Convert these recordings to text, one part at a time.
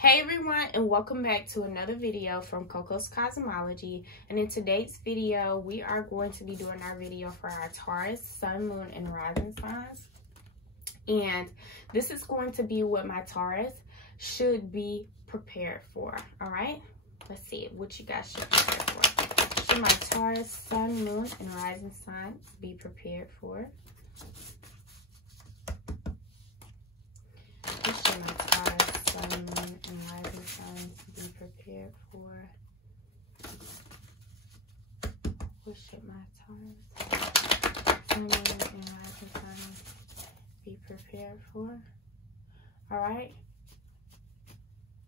Hey everyone, and welcome back to another video from Coco's Cosmology. And in today's video, we are going to be doing our video for our Taurus, Sun, Moon, and Rising signs. And this is going to be what my Taurus should be prepared for. All right, let's see what you guys should prepare for. Should my Taurus, Sun, Moon, and Rising signs be prepared for? What should my Taurus, Sun, Moon, and Rising signs be prepared for? What should my Taurus, Sun, Moon, and Rising signs be prepared for? All right.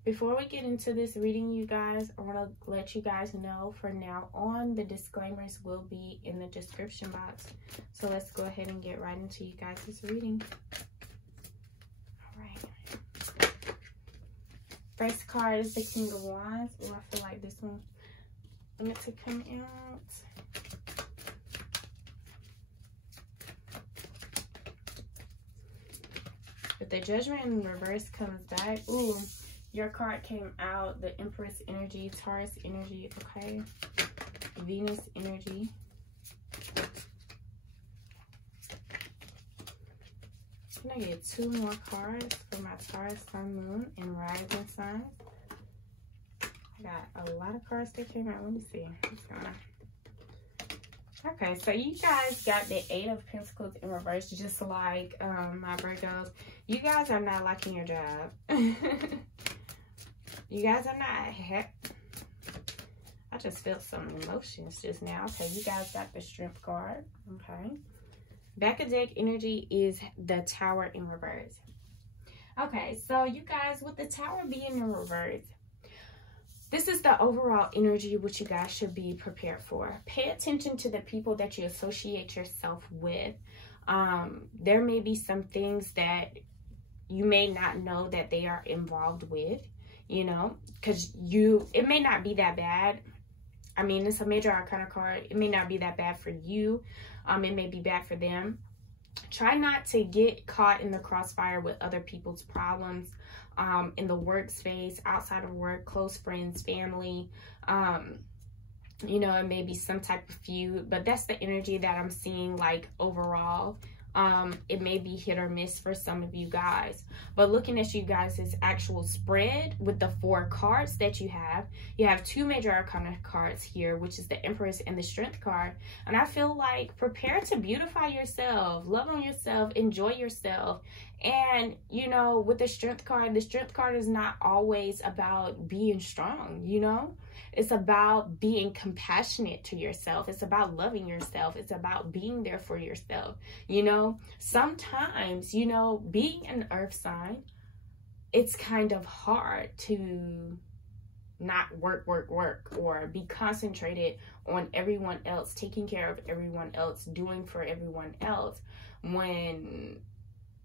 Before we get into this reading, you guys, I want to let you guys know from now on, the disclaimers will be in the description box. So let's go ahead and get right into you guys' reading. First card is the King of Wands. Oh, I feel like this one meant to come out. If the Judgment in reverse comes back, ooh, your card came out, the Empress energy, Taurus energy, okay, Venus energy. I'm gonna get two more cards for my Taurus, Sun, Moon, and Rising signs. I got a lot of cards that came out. Let me see. Okay, so you guys got the Eight of Pentacles in reverse, just like my Virgos. You guys are not liking your job. You guys are not happy. I just felt some emotions just now. Okay, you guys got the Strength card. Okay. Back of deck energy is the Tower in reverse. Okay, so you guys, with the Tower being in reverse, this is the overall energy which you guys should be prepared for. Pay attention to the people that you associate yourself with. There may be some things that you may not know that they are involved with, you know, because it may not be that bad. I mean, it's a major arcana card. It may not be that bad for you. It may be bad for them. Try not to get caught in the crossfire with other people's problems in the workspace, outside of work, close friends, family. You know, it may be some type of feud, but that's the energy that I'm seeing, like, overall. It may be hit or miss for some of you guys, but looking at you guys' actual spread with the 4 cards that you have 2 major arcana cards here, which is the Empress and the Strength card. And I feel like prepare to beautify yourself, love on yourself, enjoy yourself. And, you know, with the Strength card is not always about being strong, you know? It's about being compassionate to yourself. It's about loving yourself. It's about being there for yourself. You know, sometimes, you know, being an earth sign, it's kind of hard to not work, or be concentrated on everyone else, taking care of everyone else, doing for everyone else, when,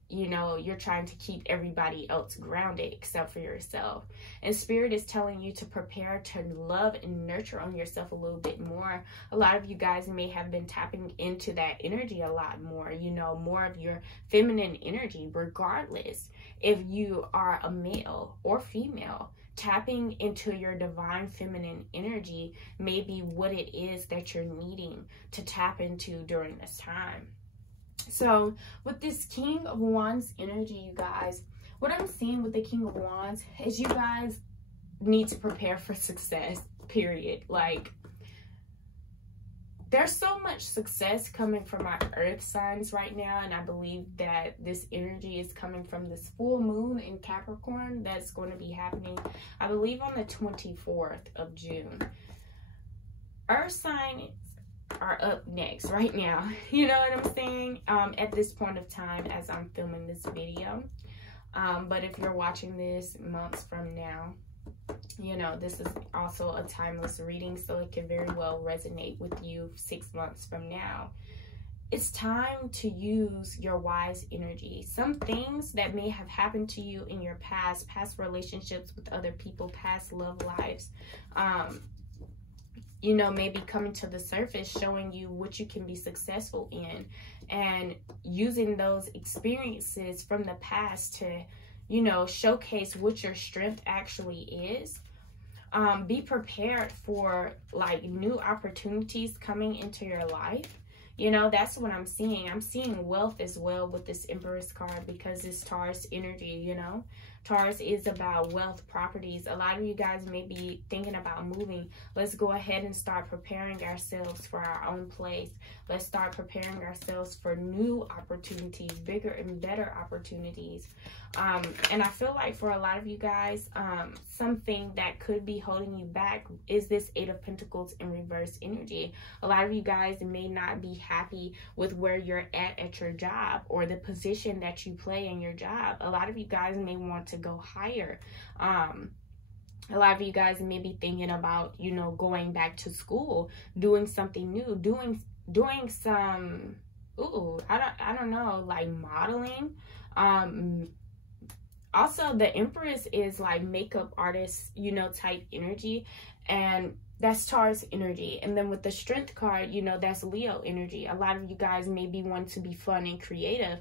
you know, you're trying to keep everybody else grounded except for yourself. And Spirit is telling you to prepare to love and nurture on yourself a little bit more. A lot of you guys may have been tapping into that energy a lot more, you know, more of your feminine energy, regardless if you are a male or female. Tapping into your divine feminine energy may be what it is that you're needing to tap into during this time. So with this King of Wands energy, you guys, what I'm seeing with the King of Wands is you guys need to prepare for success, period. Like, there's so much success coming from our earth signs right now, and I believe that this energy is coming from this full moon in Capricorn that's going to be happening, I believe, on the 24th of June. Earth sign are up next right now, you know what I'm saying, at this point of time as I'm filming this video. But if you're watching this months from now, you know, this is also a timeless reading, so it can very well resonate with you 6 months from now. It's time to use your wise energy. Some things that may have happened to you in your past relationships with other people, past love lives, you know, maybe coming to the surface, showing you what you can be successful in, and using those experiences from the past to, you know, showcase what your strength actually is. Be prepared for like new opportunities coming into your life. You know, that's what I'm seeing. I'm seeing wealth as well with this Empress card, because it's Taurus energy, you know. Taurus is about wealth, properties. A lot of you guys may be thinking about moving. Let's go ahead and start preparing ourselves for our own place. Let's start preparing ourselves for new opportunities, bigger and better opportunities. And I feel like for a lot of you guys, something that could be holding you back is this Eight of Pentacles in reverse energy. A lot of you guys may not be happy with where you're at your job, or the position that you play in your job. A lot of you guys may want to go higher. A lot of you guys may be thinking about, you know, going back to school, doing something new, doing some, I don't know, like modeling. Also, the Empress is like makeup artist, you know, type energy, and that's Taurus energy. And then with the Strength card, you know, that's Leo energy. A lot of you guys maybe want to be fun and creative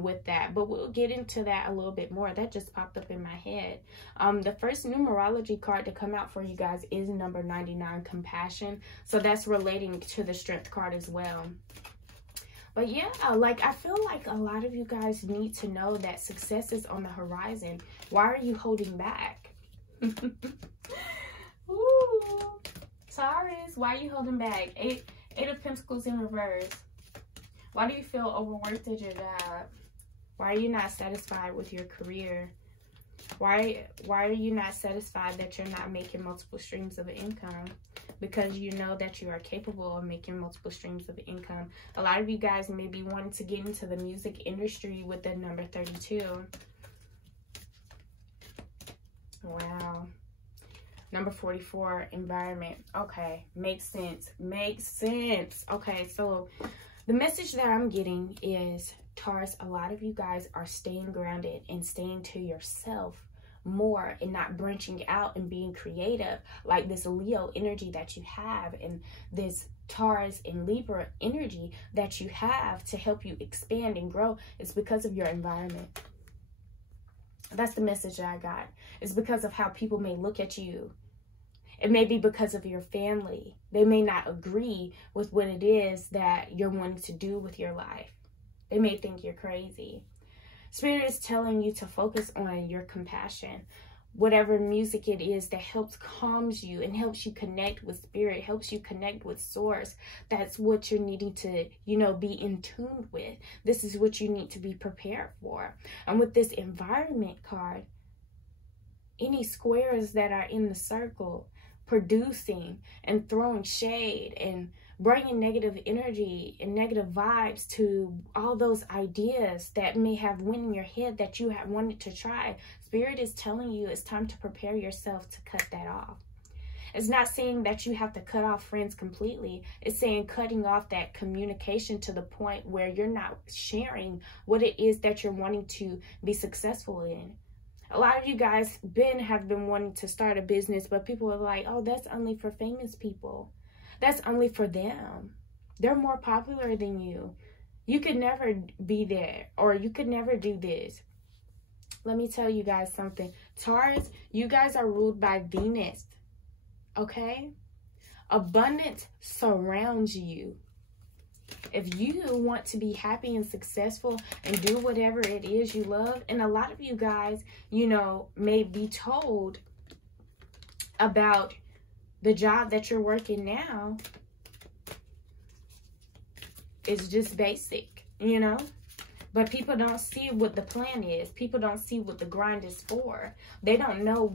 with that, but we'll get into that a little bit more. That just popped up in my head. The first numerology card to come out for you guys is number 99, compassion. So that's relating to the Strength card as well. But yeah, like I feel like a lot of you guys need to know that success is on the horizon. Why are you holding back? Ooh, Taurus, why are you holding back? Eight of Pentacles in reverse. Why do you feel overworked at your job? Why are you not satisfied with your career? Why are you not satisfied that you're not making multiple streams of income? Because you know that you are capable of making multiple streams of income. A lot of you guys may be wanting to get into the music industry with the number 32. Wow. Number 44, environment. Okay, makes sense. Makes sense. Okay, so the message that I'm getting is, Taurus, a lot of you guys are staying grounded and staying to yourself more, and not branching out and being creative like this Leo energy that you have, and this Taurus and Libra energy that you have to help you expand and grow. It's because of your environment. That's the message that I got. It's because of how people may look at you. It may be because of your family. They may not agree with what it is that you're wanting to do with your life. They may think you're crazy. Spirit is telling you to focus on your compassion. Whatever music it is that helps calms you and helps you connect with spirit, helps you connect with source. That's what you're needing to, you know, be in tune with. This is what you need to be prepared for. And with this environment card, any squares that are in the circle, producing and throwing shade and bringing negative energy and negative vibes to all those ideas that may have went in your head that you have wanted to try. Spirit is telling you it's time to prepare yourself to cut that off. It's not saying that you have to cut off friends completely. It's saying cutting off that communication to the point where you're not sharing what it is that you're wanting to be successful in. A lot of you guys have been wanting to start a business, but people are like, oh, that's only for famous people. That's only for them. They're more popular than you. You could never be there, or you could never do this. Let me tell you guys something. Taurus, you guys are ruled by Venus. Okay? Abundance surrounds you. If you want to be happy and successful and do whatever it is you love, and a lot of you guys, you know, may be told about the job that you're working now is just basic, you know, but people don't see what the plan is. People don't see what the grind is for. They don't know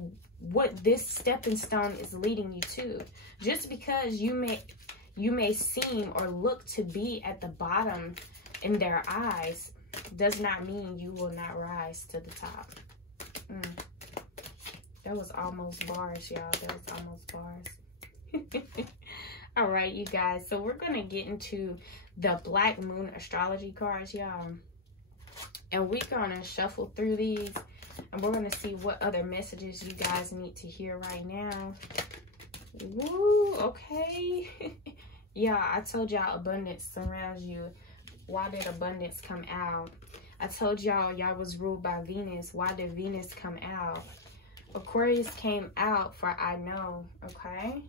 what this stepping stone is leading you to. Just because you may seem or look to be at the bottom in their eyes does not mean you will not rise to the top. That was almost bars, y'all. That was almost bars. All right, you guys. So we're going to get into the Black Moon astrology cards, y'all. And we're going to shuffle through these. And we're going to see what other messages you guys need to hear right now. Woo, okay. Yeah, I told y'all abundance surrounds you. Why did abundance come out? I told y'all was ruled by Venus. Why did Venus come out? Aquarius came out for I know, okay?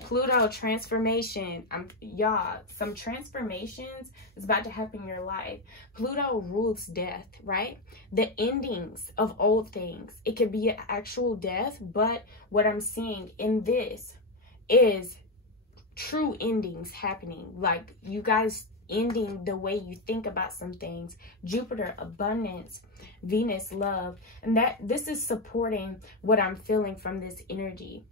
Pluto, transformation. Y'all, some transformations is about to happen in your life. Pluto rules death, right? The endings of old things. It could be an actual death, but what I'm seeing in this is true endings happening. Like you guys ending the way you think about some things. Jupiter, abundance. Venus, love. And this is supporting what I'm feeling from this energy.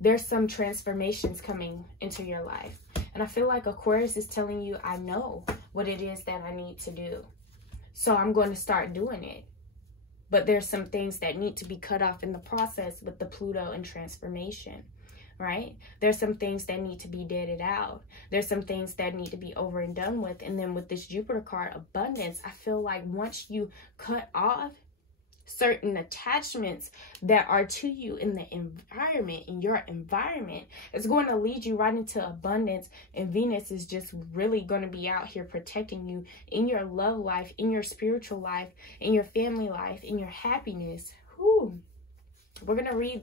There's some transformations coming into your life. And I feel like Aquarius is telling you, I know what it is that I need to do. So I'm going to start doing it. But there's some things that need to be cut off in the process with the Pluto and transformation, right? There's some things that need to be deaded out. There's some things that need to be over and done with. And then with this Jupiter card, abundance, I feel like once you cut off certain attachments that are to you in the environment, in your environment, it's going to lead you right into abundance. And Venus is just really going to be out here protecting you in your love life, in your spiritual life, in your family life, in your happiness. Whew. We're going to read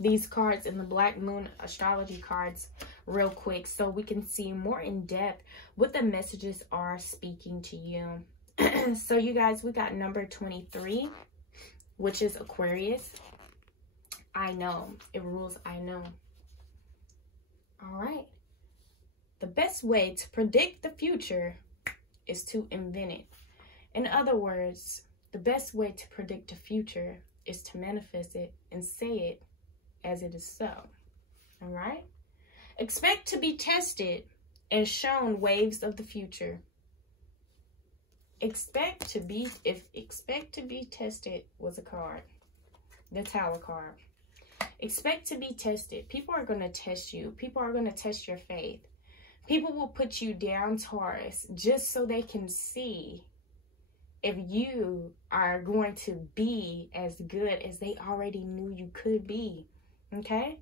these cards in the Black Moon astrology cards real quick so we can see more in depth what the messages are speaking to you. So you guys, we got number 23, which is Aquarius. I know. It rules I know. All right. The best way to predict the future is to invent it. In other words, the best way to predict the future is to manifest it and say it as it is so. All right? Expect to be tested and shown waves of the future. Expect to be tested was a card. The Tower card. Expect to be tested. People are going to test you. People are going to test your faith. People will put you down, Taurus, just so they can see if you are going to be as good as they already knew you could be. Okay?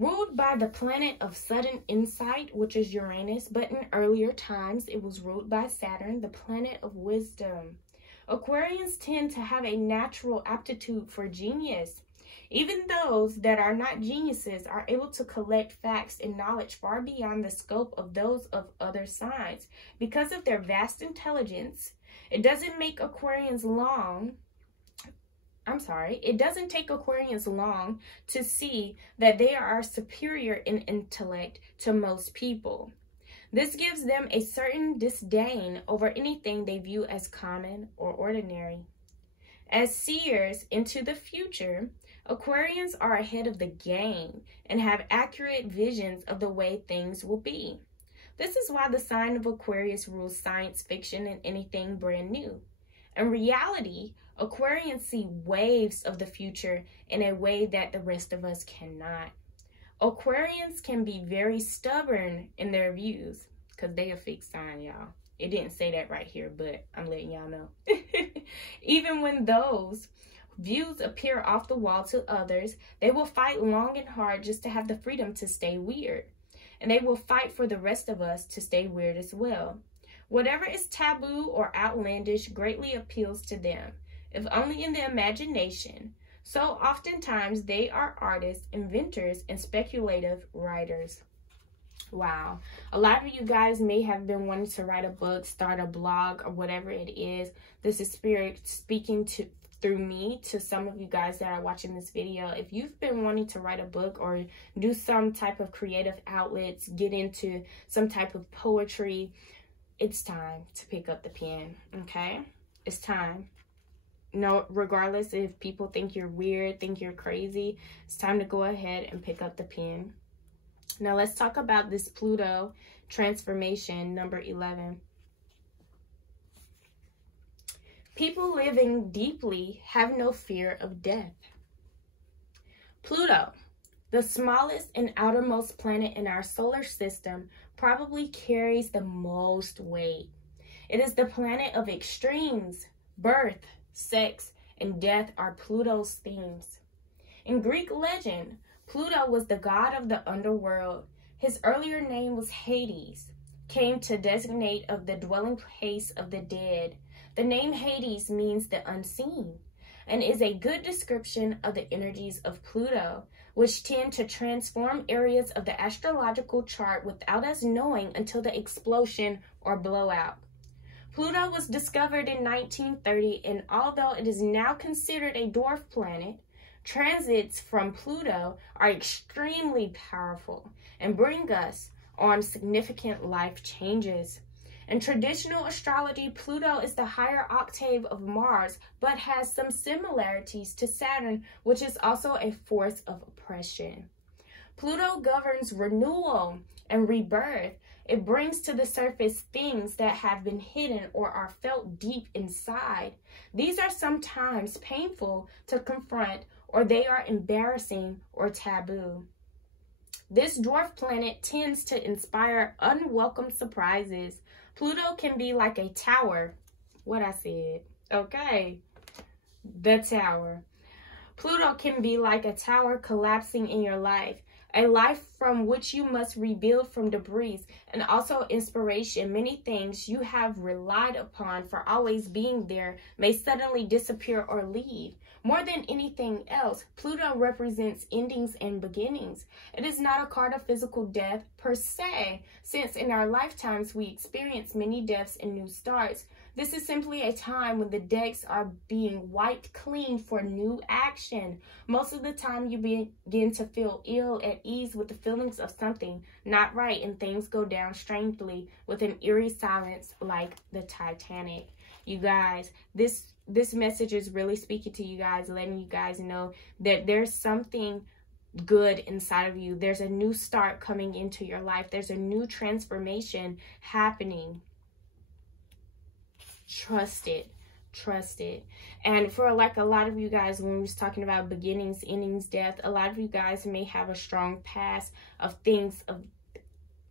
Ruled by the planet of sudden insight, which is Uranus, but in earlier times it was ruled by Saturn, the planet of wisdom. Aquarians tend to have a natural aptitude for genius. Even those that are not geniuses are able to collect facts and knowledge far beyond the scope of those of other signs. Because of their vast intelligence, it doesn't take Aquarians long to see that they are superior in intellect to most people. This gives them a certain disdain over anything they view as common or ordinary. As seers into the future, Aquarians are ahead of the game and have accurate visions of the way things will be. This is why the sign of Aquarius rules science fiction and anything brand new. In reality, Aquarians see waves of the future in a way that the rest of us cannot. Aquarians can be very stubborn in their views because they a fixed sign, y'all. It didn't say that right here, but I'm letting y'all know. Even when those views appear off the wall to others, they will fight long and hard just to have the freedom to stay weird. And they will fight for the rest of us to stay weird as well. Whatever is taboo or outlandish greatly appeals to them, if only in the imagination. So oftentimes they are artists, inventors, and speculative writers. Wow. A lot of you guys may have been wanting to write a book, start a blog, or whatever it is. This is Spirit speaking through me to some of you guys that are watching this video. If you've been wanting to write a book or do some type of creative outlets, get into some type of poetry, it's time to pick up the pen, okay? It's time. No, regardless if people think you're weird, think you're crazy, it's time to go ahead and pick up the pen. Now let's talk about this Pluto transformation, number 11. People living deeply have no fear of death. Pluto, the smallest and outermost planet in our solar system, probably carries the most weight. It is the planet of extremes. Birth, sex, and death are Pluto's themes. In Greek legend, Pluto was the god of the underworld. His earlier name was Hades. came to designate of the dwelling place of the dead. The name Hades means the unseen and is a good description of the energies of Pluto, which tend to transform areas of the astrological chart without us knowing until the explosion or blowout. Pluto was discovered in 1930, and although it is now considered a dwarf planet, transits from Pluto are extremely powerful and bring us on significant life changes. In traditional astrology, Pluto is the higher octave of Mars, but has some similarities to Saturn, which is also a force of oppression. Pluto governs renewal and rebirth. It brings to the surface things that have been hidden or are felt deep inside. These are sometimes painful to confront, or they are embarrassing or taboo. This dwarf planet tends to inspire unwelcome surprises. Pluto can be like a tower. What I said. Okay. The tower. Pluto can be like a tower collapsing in your life. A life from which you must rebuild from debris, and also inspiration. Many things you have relied upon for always being there may suddenly disappear or leave. More than anything else, Pluto represents endings and beginnings. It is not a card of physical death per se, since in our lifetimes we experience many deaths and new starts. This is simply a time when the decks are being wiped clean for new action. Most of the time you begin to feel ill at ease with the feelings of something not right, and things go down strangely with an eerie silence like the Titanic. You guys, this message is really speaking to you guys, letting you guys know that there's something good inside of you. There's a new start coming into your life. There's a new transformation happening. Trust it. Trust it. And for like a lot of you guys, when we was talking about beginnings, endings, death, a lot of you guys may have a strong past of things of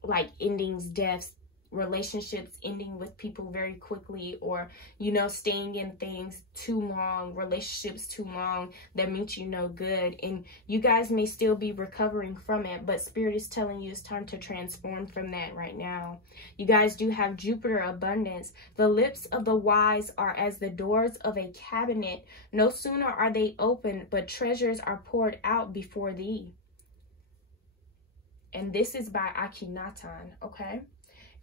like endings, deaths, relationships ending with people very quickly, or you know, staying in things too long, relationships too long that means you no good, and you guys may still be recovering from it, but Spirit is telling you it's time to transform from that right now. You guys do have Jupiter abundance. The lips of the wise are as the doors of a cabinet. No sooner are they opened, but treasures are poured out before thee. And this is by Akhenaten, okay?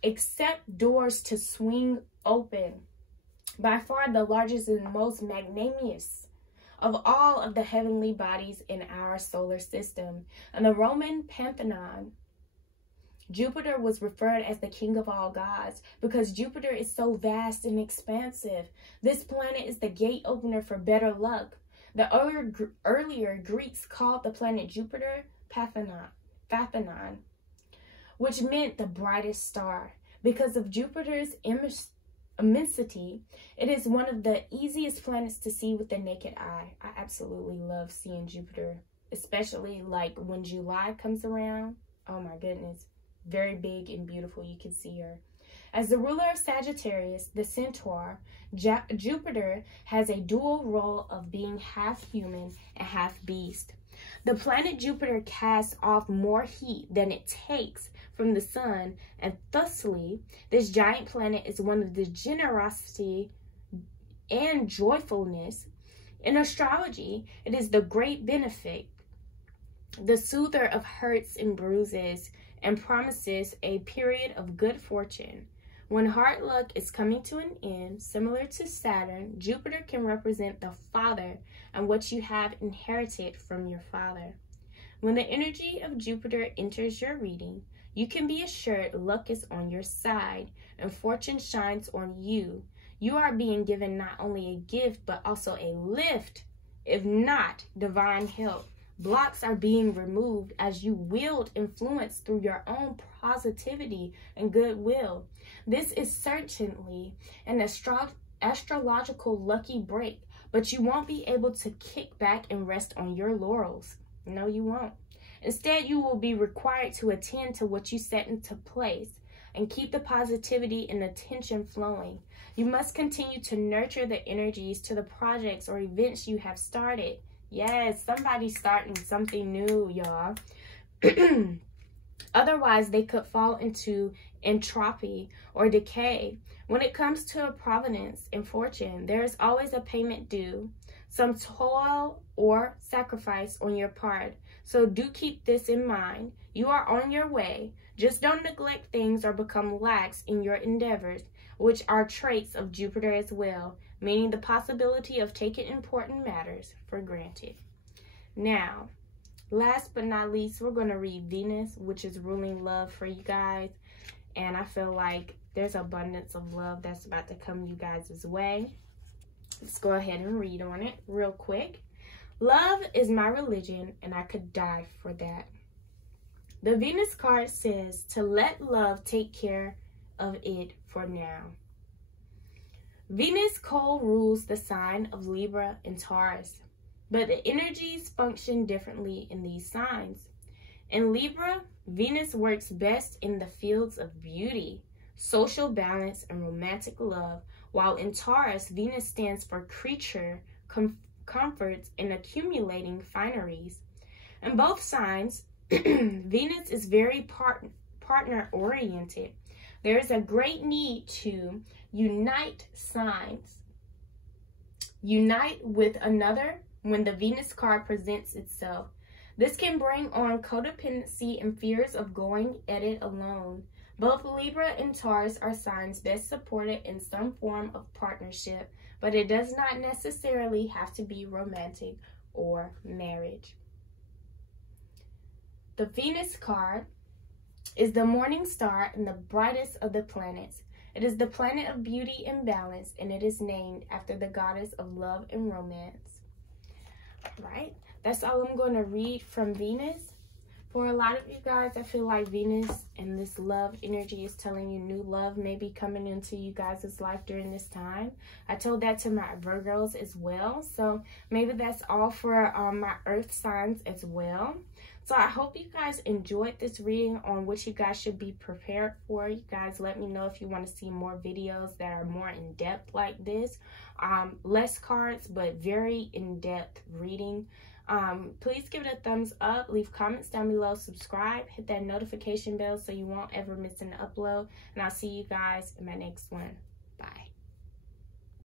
Accept doors to swing open. By far the largest and most magnanimous of all of the heavenly bodies in our solar system. In the Roman pantheon, Jupiter was referred as the king of all gods because Jupiter is so vast and expansive. This planet is the gate opener for better luck. The earlier Greeks called the planet Jupiter Paphanon, which meant the brightest star. Because of Jupiter's immensity, it is one of the easiest planets to see with the naked eye. I absolutely love seeing Jupiter, especially like when July comes around. Oh my goodness, very big and beautiful. You can see her. As the ruler of Sagittarius, the centaur, Jupiter has a dual role of being half human and half beast. The planet Jupiter casts off more heat than it takes from the sun, and thusly, this giant planet is one of the generosity and joyfulness. In astrology, it is the great benefit, the soother of hurts and bruises, and promises a period of good fortune. When hard luck is coming to an end, similar to Saturn, Jupiter can represent the father and what you have inherited from your father. When the energy of Jupiter enters your reading, you can be assured luck is on your side and fortune shines on you. You are being given not only a gift, but also a lift, if not divine help. Blocks are being removed as you wield influence through your own positivity and goodwill. This is certainly an astrological lucky break, but you won't be able to kick back and rest on your laurels. No, you won't. Instead, you will be required to attend to what you set into place and keep the positivity and attention flowing. You must continue to nurture the energies to the projects or events you have started. Yes, somebody's starting something new, y'all. Otherwise, they could fall into entropy, or decay. When it comes to providence and fortune, there is always a payment due, some toil or sacrifice on your part. So do keep this in mind. You are on your way. Just don't neglect things or become lax in your endeavors, which are traits of Jupiter as well, meaning the possibility of taking important matters for granted. Now, last but not least, we're going to read Venus, which is ruling love for you guys. And I feel like there's abundance of love that's about to come you guys' way. Let's go ahead and read on it real quick. Love is my religion, and I could die for that. The Venus card says to let love take care of it for now. Venus co-rules the sign of Libra and Taurus, but the energies function differently in these signs. In Libra, Venus works best in the fields of beauty, social balance, and romantic love, while in Taurus, Venus stands for creature, comforts, and accumulating fineries. In both signs, Venus is very partner-oriented. There is a great need to unite signs. Unite with another when the Venus card presents itself. This can bring on codependency and fears of going at it alone. Both Libra and Taurus are signs best supported in some form of partnership, but it does not necessarily have to be romantic or marriage. The Venus card is the morning star and the brightest of the planets. It is the planet of beauty and balance, and it is named after the goddess of love and romance. All right, that's all I'm going to read from Venus. For a lot of you guys, I feel like Venus and this love energy is telling you new love may be coming into you guys' life during this time. I told that to my Virgos as well. So maybe that's all for my earth signs as well. So I hope you guys enjoyed this reading on what you guys should be prepared for. You guys let me know if you want to see more videos that are more in-depth like this. Less cards, but very in-depth reading. Please give it a thumbs up, leave comments down below, subscribe, hit that notification bell so you won't ever miss an upload, and I'll see you guys in my next one. Bye.